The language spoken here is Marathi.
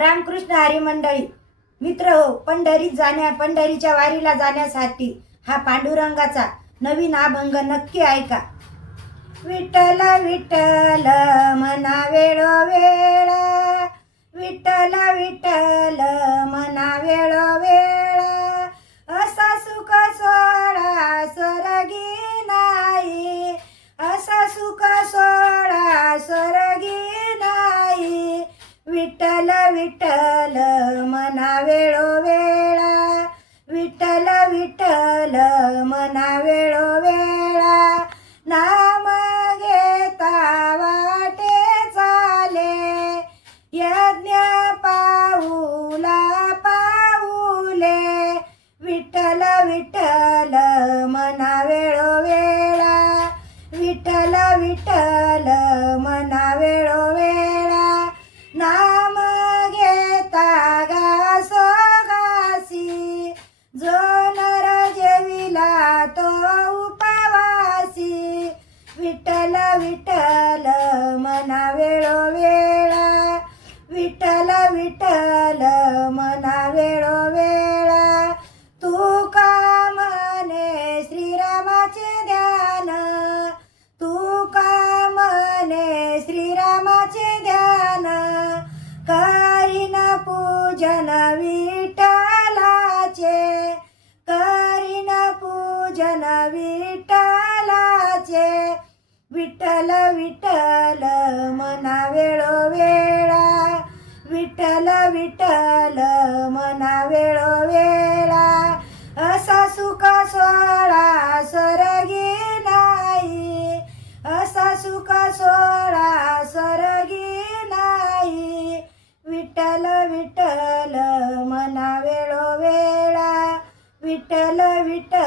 रामकृष्ण हरी मंडळी मित्र हो, पंढरीच्या वारीला जाण्यासाठी हा पांडुरंगाचा नवीन अभंग नक्की ऐका. विठ्ठल विठ्ठल मना वेळोवेळ, विठ्ठल विठ्ठल मना वेळोवेळ, असा सुख सोहळा स्वर्गी नाही, असा सुख सोहळा स्वर्गी नाही. विठ्ठल विठ्ठल मना वेळोवेळा, विठ्ठल विठ्ठल मना वेळोवेळा, नाम घेता वाटे चाले, यज्ञ पाऊला पाऊले. विठ्ठल विठ्ठल मना वेळोवेळा, विठ्ठल विठ्ठल मना वेळोवेळा, नाम घेता घासो घासी, जो नर जेविला तो उपवासी. विठ्ठल विठ्ठल मना वेळोवेळा, विठ्ठल विठ्ठल मना वेळोवेळा, तुका म्हणे श्रीरामाचे ध्यान, तुका म्हणे श्रीरामाचे ध्यान, करीन पूजन विठ्ठलाचे, करीन पूजन विठ्ठलाचे. विठ्ठल विठ्ठल मना वेळोवेळा, विठ्ठल विठ्ठल मना वेळोवेळा, असा सुख सोहळा स्वर्गी नाही, असा सुख सोहळा स्वर्गी नाही. विठ्ठल विठ्ठल मना वेळोवेळा, विठ्ठल विठ्ठल